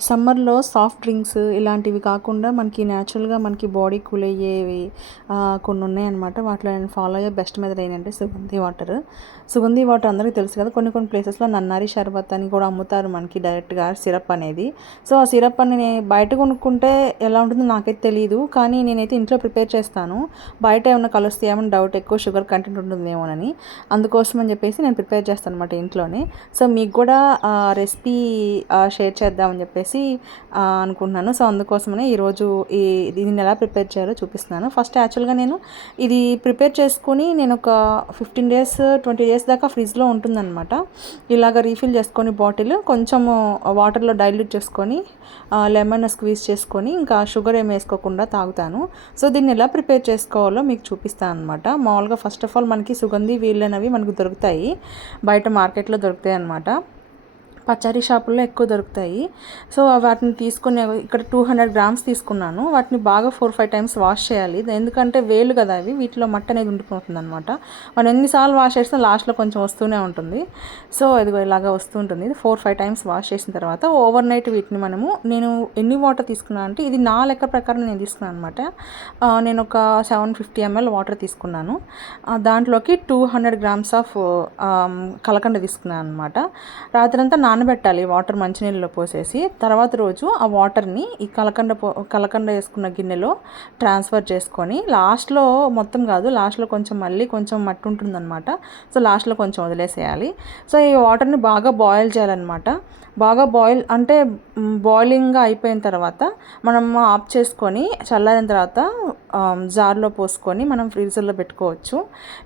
సమ్మర్‌లో soft drinks ఇలాంటివి కాకుండా మనకి నేచురల్‌గా మనకి బాడీ కూల్ అయ్యేవి కొన్ని ఉన్నాయన్నమాట. వాటిలో నేను ఫాలో అయ్యే బెస్ట్ మెథడ్ ఏంటంటే సుగంధి వాటర్. సుగంధి వాటర్ అందరికీ తెలుసు కదా! కొన్ని కొన్ని ప్లేసెస్‌లో నన్నారి షర్బత్ అని కూడా అమ్ముతారు మనకి డైరెక్ట్‌గా సిరప్ అనేది. సో, ఆ సిరప్ అని బయట కొనుక్కుంటే ఎలా ఉంటుందో నాకైతే తెలీదు. కానీ నేనైతే ఇంట్లో ప్రిపేర్ చేస్తాను. బయట ఏమన్నా కలుస్తాయేమో అని డౌట్, ఎక్కువ షుగర్ కంటెంట్ ఉంటుందేమోనని. అందుకోసం అని చెప్పేసి నేను ప్రిపేర్ చేస్తానన్నమాట ఇంట్లోనే. సో, మీకు కూడా రెసిపీ షేర్ చేద్దామని చెప్పేసి అనుకుంటున్నాను. సో, అందుకోసమనే ఈరోజు దీన్ని ఎలా ప్రిపేర్ చేయాలో చూపిస్తున్నాను. ఫస్ట్ యాక్చువల్‌గా నేను ఇది ప్రిపేర్ చేసుకొని నేను ఒక 15 డేస్, 20 డేస్ దాకా ఫ్రిడ్జ్‌లో ఉంటుందన్నమాట. ఇలాగ రీఫిల్ చేసుకొని బాటిల్ కొంచెము వాటర్‌లో డైల్యూట్ చేసుకొని లెమన్ స్క్వీజ్ చేసుకొని ఇంకా షుగర్ ఏమి వేసుకోకుండా తాగుతాను. సో, దీన్ని ఎలా ప్రిపేర్ చేసుకోవాలో మీకు చూపిస్తాను అనమాట. మామూలుగా ఫస్ట్ ఆఫ్ ఆల్ మనకి సుగంధి వీళ్ళు అనేవి మనకు దొరుకుతాయి, బయట మార్కెట్లో దొరుకుతాయి అన్నమాట. పచారీ షాపుల్లో ఎక్కువ దొరుకుతాయి. సో, వాటిని తీసుకొని ఇక్కడ 200 గ్రామ్స్ తీసుకున్నాను. వాటిని బాగా 4, 5 టైమ్స్ వాష్ చేయాలి. ఎందుకంటే వేళ్ళు కదా అవి, వీటిలో మట్టి అనేది ఉండిపోతుందన్నమాట. మనం ఎన్నిసార్లు వాష్ చేసినా లాస్ట్లో కొంచెం వస్తూనే ఉంటుంది. సో, ఇదిగో ఇలాగ వస్తూ ఉంటుంది. 4, 5 టైమ్స్ వాష్ చేసిన తర్వాత ఓవర్ నైట్ వీటిని నేను ఎన్ని వాటర్ తీసుకున్నాను అంటే ఇది నా లెక్క ప్రకారం నేను తీసుకున్నాను అనమాట. నేను ఒక 750 ml వాటర్ తీసుకున్నాను. దాంట్లోకి 200 గ్రామ్స్ ఆఫ్ కలకండ తీసుకున్నాను అనమాట. రాత్రంతా నానబెట్టాలి వాటర్ మంచినీళ్ళలో పోసేసి. తర్వాత రోజు ఆ వాటర్ని ఈ కలకండ వేసుకున్న గిన్నెలో ట్రాన్స్ఫర్ చేసుకొని లాస్ట్లో మొత్తం కాదు, లాస్ట్లో కొంచెం మళ్ళీ కొంచెం మట్టి ఉంటుందన్నమాట. సో, లాస్ట్లో కొంచెం వదిలేసేయాలి. సో, ఈ వాటర్ని బాగా బాయిల్ చేయాలన్నమాట. బాగా బాయిల్ అంటే బాయిలింగ్గా అయిపోయిన తర్వాత మనం ఆఫ్ చేసుకొని చల్లారిన తర్వాత జార్లో పోసుకొని మనం ఫ్రీజర్లో పెట్టుకోవచ్చు.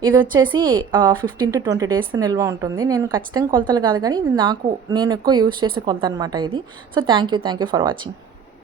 ఇది వచ్చేసి 15 to 20 డేస్ నిల్వ ఉంటుంది. నేను ఖచ్చితంగా కొలతలు కాదు కానీ ఇది నేను ఎక్కువ యూస్ చేసే కొలత అనమాట ఇది. So, thank you for watching.